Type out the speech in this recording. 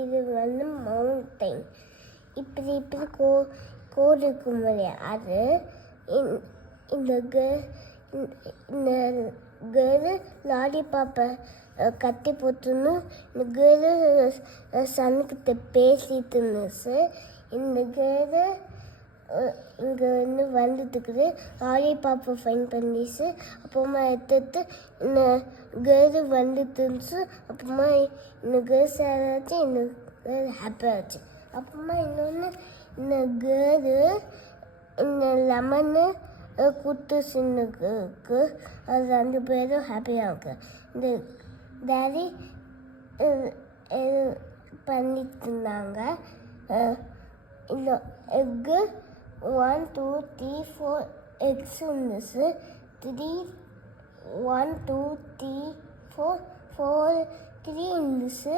இது மவுண்டைன் இப்படி இப்படி கோடு இருக்கும் இல்லையா அது இந்த இந்த கேர்ளு லாலிபாப்பை கட்டி போட்டுன்னு இந்த கேர்ளு சனுக்கிட்ட பேசிட்டு இருந்துச்சு. இந்த கேர்ளு இங்கே வந்துட்டுக்குது லாலிபாப்பை ஃபைன் பண்ணிச்சு. அப்புறமா எடுத்துட்டு இந்த கேர்ளு வந்துட்டுருந்துச்சு. அப்புறமா இந்த கேர்ள் சேட் ஆச்சு, இந்த கேர்ள் ஹாப்பி ஆச்சு. அப்புறமா இன்னொன்று இந்த கேர்ளு இந்த லெமனு குத்துச்சுன்னுக்கு அது 2 பேரும் ஹாப்பியாக இருக்கு. இந்த டேடி இது பண்ணிட்டு இருந்தாங்க. இந்த எக்கு 1 2 3 4 எக்ஸ் இருந்துச்சு. 3 1 2 3 4 4 3 இருந்துச்சு.